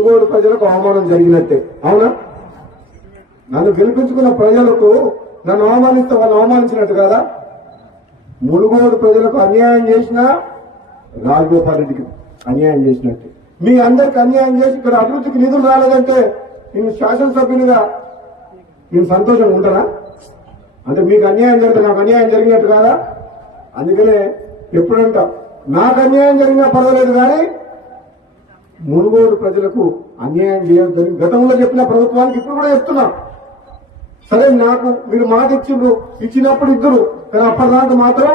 మునుగోడు ప్రజలకు అవమానం జరిగినట్టే. అవునా? నన్ను గెలిపించుకున్న ప్రజలకు నన్ను అవమానిస్తే వాళ్ళు అవమానించినట్టు కదా? మునుగోడు ప్రజలకు అన్యాయం చేసిన రాజగోపాల్ రెడ్డికి అన్యాయం చేసినట్టే. మీ అందరికి అన్యాయం చేసి ఇక్కడ అభివృద్ధికి నిధులు రాలేదంటే నేను శాసనసభ్యునిగా నేను సంతోషంగా ఉంటానా? అంటే మీకు అన్యాయం జరిగితే నాకు అన్యాయం జరిగినట్టు కాదా? అందుకనే ఎప్పుడంట నాకు అన్యాయం జరిగినా పర్వాలేదు కానీ మునుగోడు ప్రజలకు అన్యాయం చేయొద్దని గతంలో చెప్పిన ప్రభుత్వానికి ఇప్పుడు కూడా చెప్తున్నా. సరే నాకు మీరు మాట ఇచ్చిండ్రు ఇచ్చినప్పుడు ఇద్దరు కానీ అప్పటిదాకా మాత్రం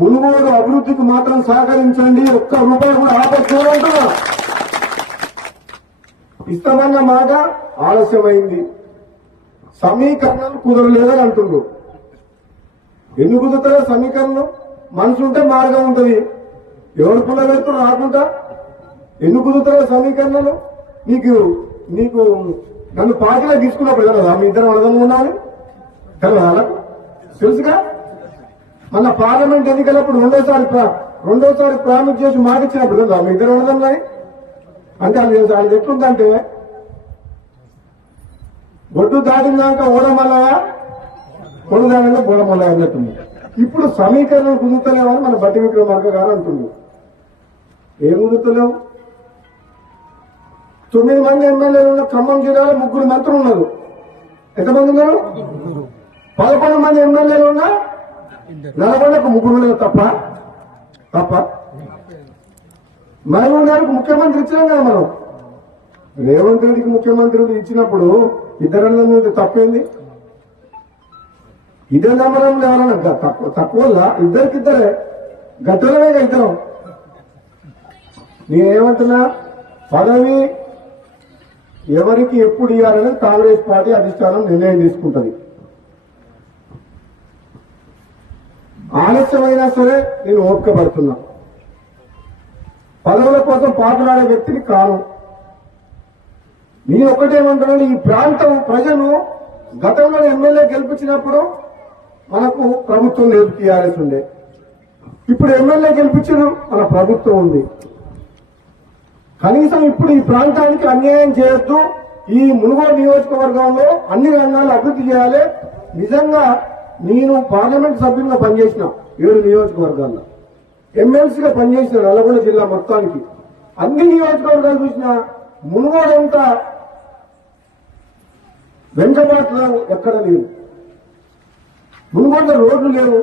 మునుగోడు అభివృద్ధికి మాత్రం సహకరించండి ఒక్క రూపాయి కూడా ఆపేస్తున్నా ఇస్తామన్న మాట ఆలస్యమైంది. సమీకరణలు కుదరలేదని అంటుండ్రు. ఎందుకు కుదురుతారో సమీకరణం? మనసు ఉంటే మార్గం ఉంటుంది. ఎవరు పుల్ల పెడుతున్నా రాకుండా ఎందుకు కుదురుతారో సమీకరణలు? నీకు నీకు నన్ను పార్టీలో తీసుకున్నప్పుడు కదా మీ ఇద్దరు అడగను ఉన్నాను కదా తెలుసుగా? మన పార్లమెంట్ ఎన్నికలప్పుడు రెండోసారి ప్రా- రెండోసారి ప్రామిస్ చేసి మాట ఇచ్చినప్పుడు కదా మీ ఇద్దరు అడగం అంటే అది అది ఎట్లుందంటే ఒడ్డు దాటినాక ఓడమల్లయా ఒడ్డు దాటినా అని అన్నట్టుంది. ఇప్పుడు సమీకరణం కుదురుతలేవని మన బట్టి విక్రమార్క గారు అంటుంది ఏం కుదురుతలేవు? తొమ్మిది మంది ఎమ్మెల్యేలు ఉన్న ఖమ్మం జిల్లాలో ముగ్గురు మంత్రులు ఉన్నారు. ఎంతమంది ఉన్నారు? పదకొండు మంది ఎమ్మెల్యేలు ఉన్నా నల్గొండకు ముగ్గురు ఉన్నారు తప్ప. తప్ప. మహబూబ్ గారికి ముఖ్యమంత్రి ఇచ్చినాం కదా మనం. రేవంత్ రెడ్డికి ముఖ్యమంత్రి ఇచ్చినప్పుడు ఇద్దరన్న ముందు తప్పేంది? ఇదే నమ్మడం ఎవరన్నా తక్కువ తక్కువ ఇద్దరికిద్దరే. గతంలోనే ఇద్దరం. నేనేమంటున్నా? పదవి ఎవరికి ఎప్పుడు ఇవ్వాలని కాంగ్రెస్ పార్టీ అధిష్టానం నిర్ణయం తీసుకుంటుంది. ఆలస్యమైనా సరే నేను ఓపికపడుతున్నా. పదవుల కోసం పాటలాడే వ్యక్తిని కాను. నేను ఒకటేమంటున్నాను ఈ ప్రాంతం ప్రజలు గతంలో ఎమ్మెల్యే గెలిపించినప్పుడు మనకు ప్రభుత్వం లేదు టీఆర్ఎస్ ఉండే. ఇప్పుడు ఎమ్మెల్యే గెలిపించారు మన ప్రభుత్వం ఉంది. కనీసం ఇప్పుడు ఈ ప్రాంతానికి అన్యాయం చేయొద్దు. ఈ మునుగోడు నియోజకవర్గంలో అన్ని రంగాలు అభివృద్ధి చేయాలి. నిజంగా నేను పార్లమెంట్ సభ్యులుగా పనిచేసిన ఏడు నియోజకవర్గాల్లో. ఎమ్మెల్సీగా పనిచేసిన నల్గొండ జిల్లా మొత్తానికి. అన్ని నియోజకవర్గాలు చూసిన మునుగోడంతా అంతా ఎక్కడ లేవు మునుగోడ రోడ్లు లేవు.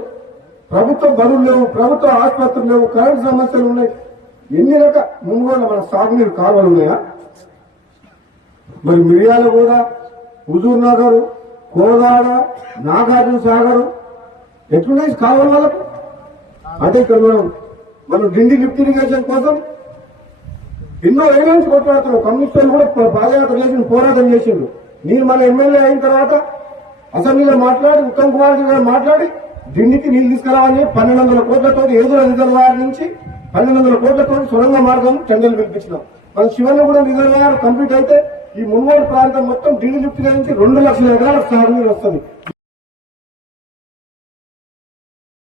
ప్రభుత్వ బరువులు లేవు. ప్రభుత్వ ఆసుపత్రులు లేవు. కరెంటు సమస్యలు ఉన్నాయి. ఎన్ని రకాల మునుగోడులో మన సాగునీరు కాలువలు ఉన్నాయా? మరి మిరియాల కూడా హుజూర్ నగర్ కోదాడ నాగార్జున సాగర్ ఎట్లున్నాయి కాలువల వాళ్ళకు అంటే ఇక్కడ మనం మనం డిండి లిఫ్ట్ ఇరిగేషన్ కోసం ఎన్నో ఏళ్ళ నుంచి కొట్లాడుతున్నాం. కమ్యూనిస్టులు కూడా పాదయాత్ర చేసి పోరాటం చేసిండ్రు. నేను మన ఎమ్మెల్యే అయిన తర్వాత అసెంబ్లీలో మాట్లాడి ఉత్తమ్ కుమార్ గారు మాట్లాడి డిండికి నీళ్ళు తీసుకురావాలని పన్నెండు వందల కోట్లతో ఏదో రిజర్వాయర్ నుంచి పన్నెండు వందల కోట్లతో సొరంగ మార్గం టెండర్లు పిలిపించినాం మన శివన్నగూడెం రిజర్వాయర్ కంప్లీట్ అయితే ఈ మున్గోడు ప్రాంతం మొత్తం డీడీ లిఫ్ట్ నుంచి రెండు లక్షల ఎకరాల సాగు నీరు వస్తుంది.